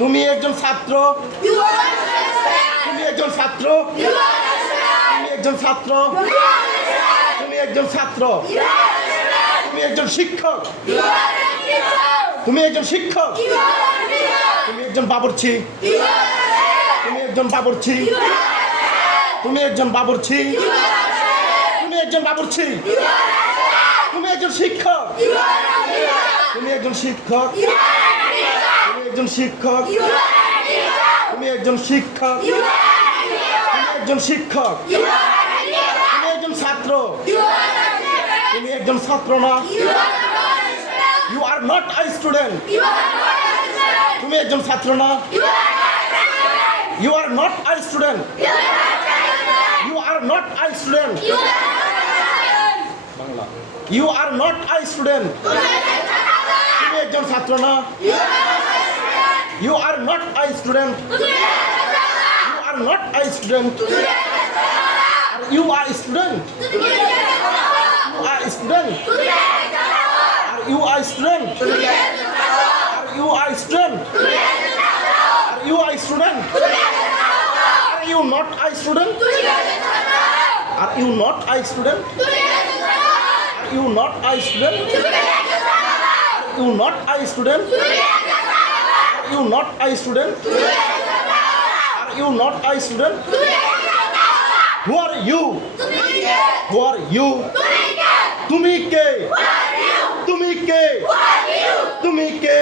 তুমি একজন ছাত্র, তুমি একজন ছাত্র, তুমি একজন ছাত্র, তুমি একজন ছাত্র, তুমি একজন শিক্ষক, তুমি একজন শিক্ষক, তুমি একজন বাবুর্চি, তুমি একজন বাবুর্চি, তুমি একজন বাবুর্চি, তুমি একজন বাবুর্চি, তুমি একজন শিক্ষক, তুমি একজন শিক্ষক, তুমি একজন শিক্ষক, তুমি একজন শিক্ষক, তুমি একজন শিক্ষক, তুমি একজন ছাত্র, তুমি একজন ছাত্র না, you are not a student, তুমি একজন ছাত্র না, you are not a student, you are not a student, Bangla you are not a student, তুমি একজন ছাত্র না, you are not a student, you are not a student, you are student, you are student, are you are student, are you are student, are you are student, are you not a student, are you not a student, are you not a student, are you not a student, are you not a student, are you not a student, who are you, who are you, তুমি কে, তুমি কে, তুমি কে,